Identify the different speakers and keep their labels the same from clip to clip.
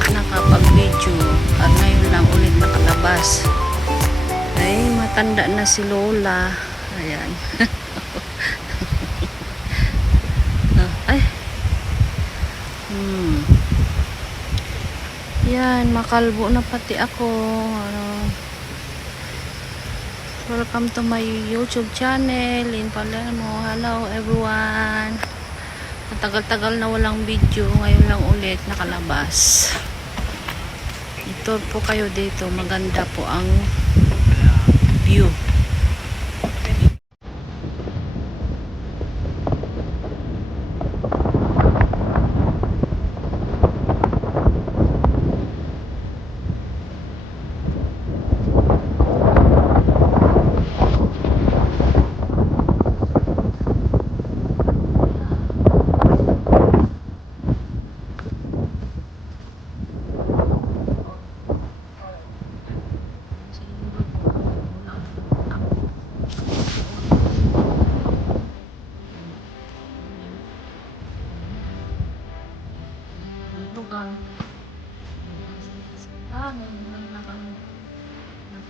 Speaker 1: ulit nakapag-video at ngayon lang ulit nakalabas. Ay, matanda na si Lola. Ayan. Ah, Ay. Hmm. Yan, makalbo na pati ako. Ano. Welcome to my YouTube channel in Palermo. Hello everyone. Matagal-tagal na walang video. Ngayon lang ulit nakalabas. Ito po kayo dito. Maganda po ang view.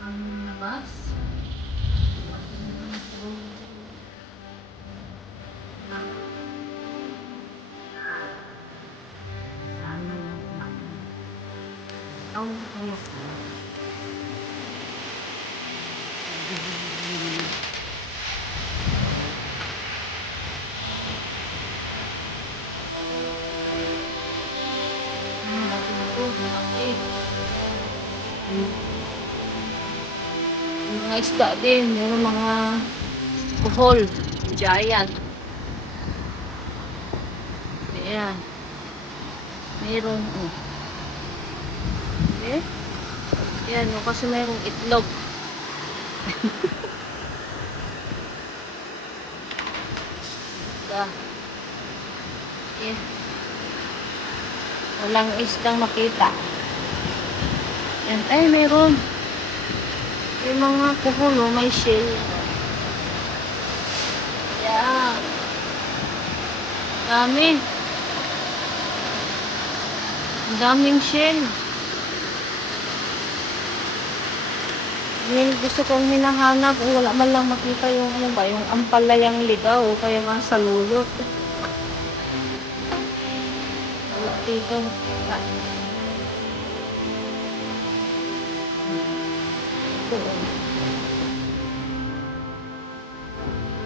Speaker 1: Nakang labas. Ano? Ang ayos. Yung mga isda din, yung mga kuhol, giant. Ayan. Mayroon, oh. Eh? Ayan, oh, kasi mayroong itlog. Isda. Ayan. Walang isdang makita. Yan. Ay, meron. May mga kuhulo, may shell. Yan. Dami. Daming shell. Yung gusto kong hinahanap, wala man lang makita yung ano ba, yung ampalayang ligaw, kaya nga sa lulot. Wala dito. Wala. Oh.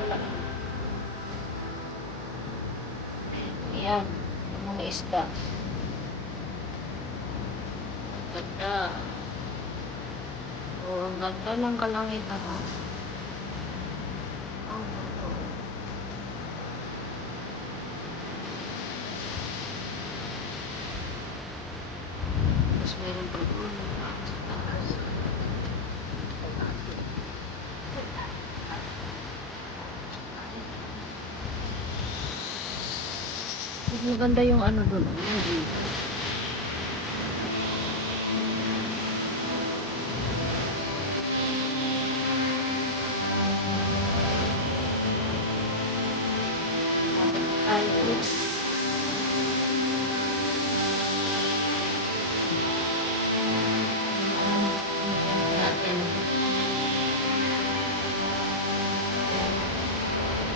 Speaker 1: Wala. Ayan, yung mga isda. Ganda. Oh, ang ganda ng kalangitan. oh. Ang oh. Tapos meron pa doon. Mas maganda yung ano doon.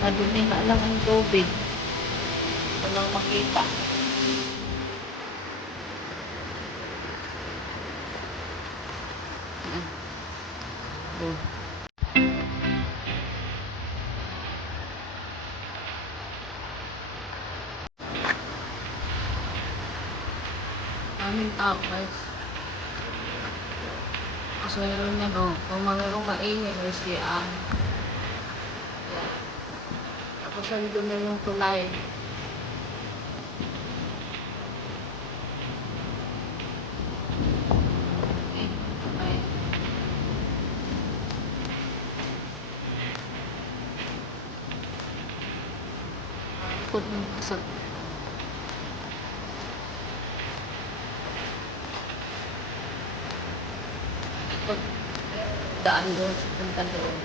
Speaker 1: Madumi nga lang ang tubig. Walang makita. Ayan. Oh. Daming tao guys. Tapos mayroon yan oh. Kung mayroong maingay, may siyaan. Yan. Tapos nandun na yung tulay. Eh, tulay. Ikot mo sa ikot. Daan doon sa punta doon.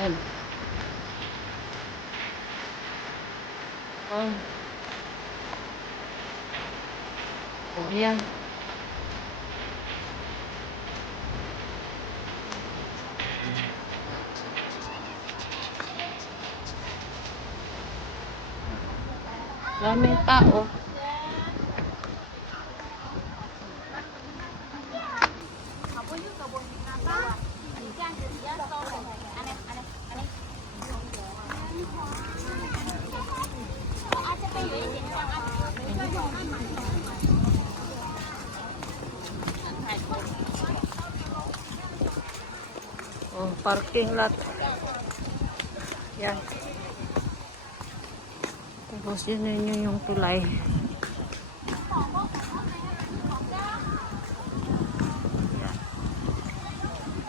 Speaker 1: Yan. Oh. Oh. Ayan. Daming tao. Oh, parking lot. Yan. Tapos yun yun yung tulay.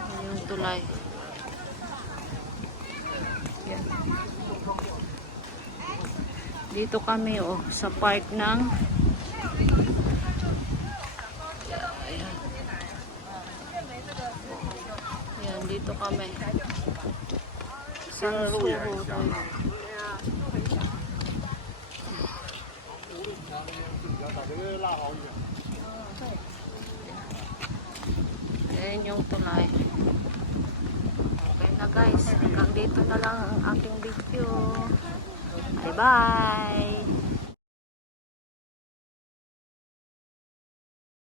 Speaker 1: Yun yung tulay. Yan. Dito kami oh, sa park ng Ayan. Yan, dito kami. Sa Suho. Ayan yung tulay. Okay na guys, hanggang dito na lang ang aking video. Bye bye!